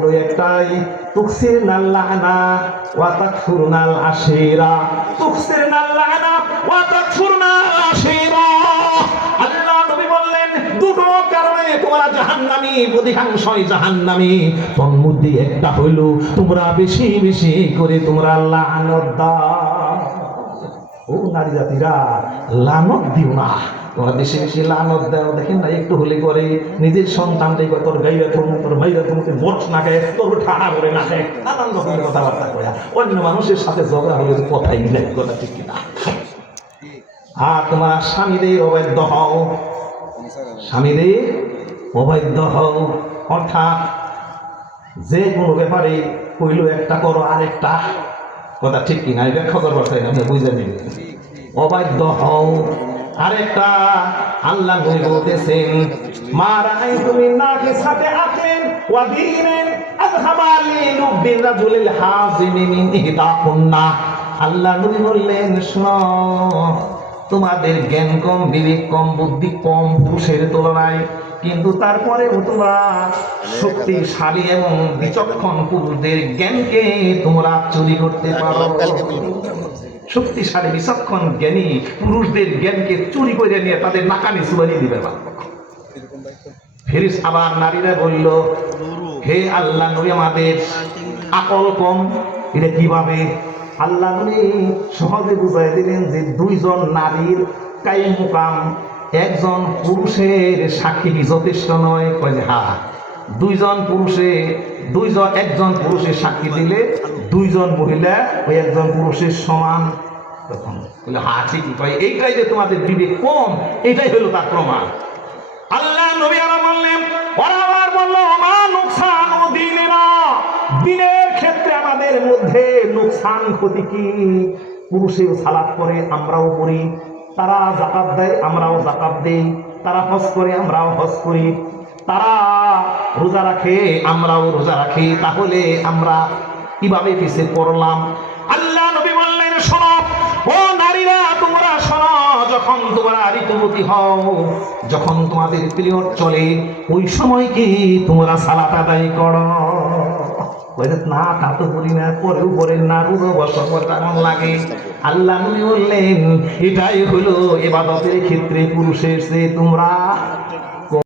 হলো একটাই, তুকসির নাল্লাহানা ওয়া তাকফুরনাল আশিরা। তুকসির নাল্লাহানা ওয়া তাকফুরনাল আশিরা। আল্লাহ নবী বললেন, দুটো কারণে তোমরা জাহান্নামী, অধিকাংশই জাহান্নামী। তন্মধ্যে একটা হইল, তোমরা বেশি বেশি করে তোমরা লানত দাও। নারী জাতিরা লানত দিও না। তোমরা বেশি বেশি লানত দাও, দেখেন না, একটু হলে করে নিজের সন্তানটাই কয়, তোর গাইরা তুমি তোর মাইরা তুমি মোট না গায়ে তোর ঠাড়া করে না গায়ে নানান রকমের কথাবার্তা করে অন্য মানুষের সাথে ঝগড়া হলে তো কথাই নেই, কথা ঠিক কিনা? আর তোমার স্বামীদের অবৈধ হও। স্বামীদের অবৈধ হও। অর্থাৎ যে কোনো ব্যাপারে কইলো একটা করো, আরেকটা। কথা ঠিক কিনা? ব্যাখ্যা করবার চাই না বুঝে নিন। অবাধ্য হও। আরেকটা আল্লাহ নবী বলতেছেন, মা রাই তুমি নাকে সাথে আছেন, ওয়া দিনেন আযহাবালি লুবিন রাজুলিল হাজিমি মিন ইহদাকুন্না। আল্লাহ নবী বললেন, শোনো, তোমাদের জ্ঞান কম, বিবেক কম, বুদ্ধি কম, পুরুষের তুলনায়। কিন্তু তারপরেও তোমরা শক্তিশালী এবং বিচক্ষণ পুরুষদের জ্ঞানকে তোমরা চুরি করতে পারো। শক্তিশালী বিচক্ষণ জ্ঞানী, পুরুষদের জ্ঞানকে চুরি করে নিয়ে তাদের নাকানি চুবানি দিবে ফেরিস আবার নারীরা বলল, হে আল্লাহ নবী আমাদের আকল কম, এটা কীভাবে? আল্লাহ নবী সহজে বুঝাই দিলেন যে দুইজন নারীর কাই মুকাম, একজন পুরুষের সাক্ষী যথেষ্ট নয়। কয় যে হা। দুইজন পুরুষে, দুইজন, একজন পুরুষের সাক্ষী দিলে দুইজন মহিলা ওই একজন পুরুষের সমান। তখন বলে, হা, ঠিকই কয় এইটাই যে তোমাদের বিবেক কম, এটাই হলো তার প্রমাণ। আল্লাহ নবী আরও বললেন, ওরা আবার মা নুকসান ও দিনেরা, দিনের ক্ষেত্রে আমাদের মধ্যে নুকসান ক্ষতি কি? পুরুষেও সালাদ করে, আমরাও করি। তারা জাকাত দেয়, আমরাও জাকাত দেই। তারা হজ করে, আমরাও হজ করি। তারা রোজা রাখে, আমরাও রোজা রাখি। তাহলে আমরা কীভাবে পিছিয়ে পড়লাম? আল্লাহ নবী বললেন, শোনো, ও নারীরা, তোমরা শোনো, যখন তোমরা ঋতুবতী হও, যখন তোমাদের পিরিয়ড চলে, ওই সময় কি তোমরা সালাত আদায় করো? না, তা তো বলি না, পরেও না রুদো বছর কেমন লাগে। আল্লাহ নবী বললেন, এটাই হলো এবাদতের ক্ষেত্রে পুরুষের সে তোমরা